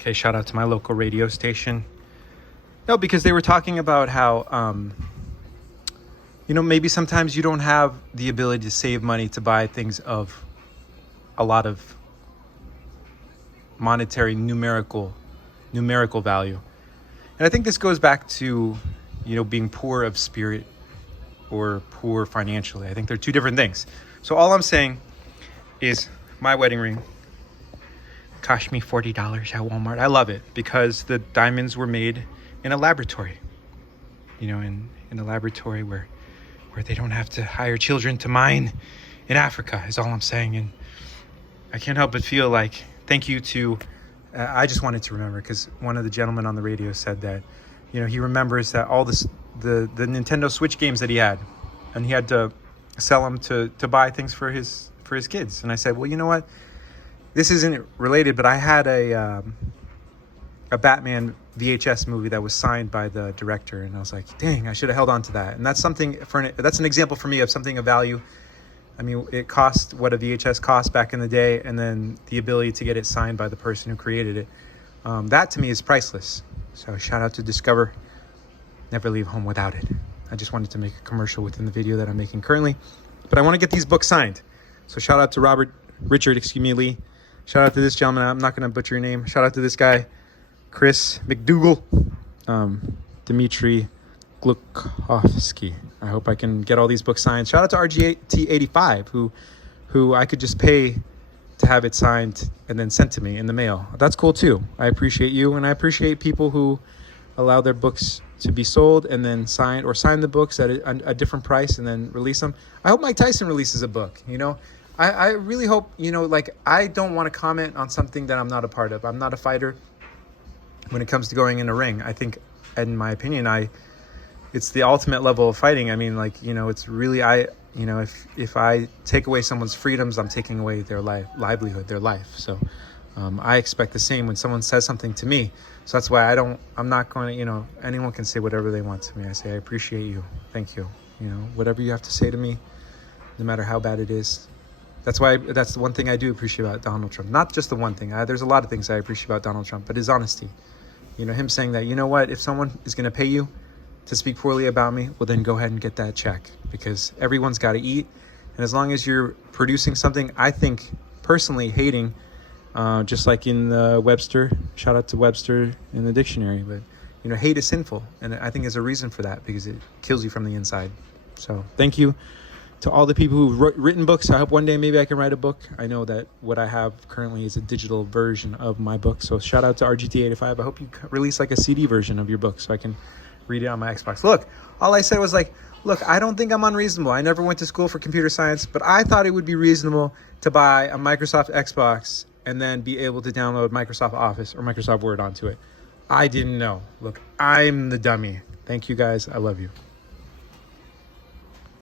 Okay, shout out to my local radio station. No, because they were talking about how, maybe sometimes you don't have the ability to save money to buy things of a lot of monetary numerical value. And I think this goes back to, being poor of spirit or poor financially. I think they're two different things. So all I'm saying is my wedding ring cost me $40 at Walmart. I love it because the diamonds were made in a laboratory, in a laboratory where they don't have to hire children to mine in Africa is all I'm saying. And I can't help but feel like thank you to, I just wanted to remember because one of the gentlemen on the radio said that, he remembers that all this, the Nintendo Switch games that he had, and he had to sell them to buy things for his kids. And I said, well, you know what? This isn't related, but I had a Batman VHS movie that was signed by the director, and I was like, dang, I should have held on to that. And that's that's an example for me of something of value. I mean, it cost what a VHS cost back in the day, and then the ability to get it signed by the person who created it. That to me is priceless. So shout out to Discover. Never leave home without it. I just wanted to make a commercial within the video that I'm making currently, but I want to get these books signed. So shout out to Richard, Lee. Shout out to this gentleman. I'm not going to butcher your name. Shout out to this guy, Chris McDougal, Dmitry Glukovsky. I hope I can get all these books signed. Shout out to RGT85, who I could just pay to have it signed and then sent to me in the mail. That's cool too. I appreciate you, and I appreciate people who allow their books to be sold and then sign the books at a different price and then release them. I hope Mike Tyson releases a book. I really hope, I don't want to comment on something that I'm not a part of. I'm not a fighter when it comes to going in a ring. I think, in my opinion, it's the ultimate level of fighting. I mean, it's really, if I take away someone's freedoms, I'm taking away their livelihood, their life. So I expect the same when someone says something to me. So that's why I'm not going to, anyone can say whatever they want to me. I say, I appreciate you. Thank you. Whatever you have to say to me, no matter how bad it is. That's the one thing I do appreciate about Donald Trump. Not just the one thing. There's a lot of things I appreciate about Donald Trump, but his honesty. Him saying that, if someone is going to pay you to speak poorly about me, well, then go ahead and get that check, because everyone's got to eat. And as long as you're producing something, I think personally hating, just like in the Webster, shout out to Webster in the dictionary, but hate is sinful. And I think there's a reason for that, because it kills you from the inside. So thank you to all the people who've written books. I hope one day maybe I can write a book. I know that what I have currently is a digital version of my book. So shout out to RGT85. I hope you release like a CD version of your book so I can read it on my Xbox. Look, all I said was look, I don't think I'm unreasonable. I never went to school for computer science, but I thought it would be reasonable to buy a Microsoft Xbox and then be able to download Microsoft Office or Microsoft Word onto it. I didn't know. Look, I'm the dummy. Thank you guys. I love you.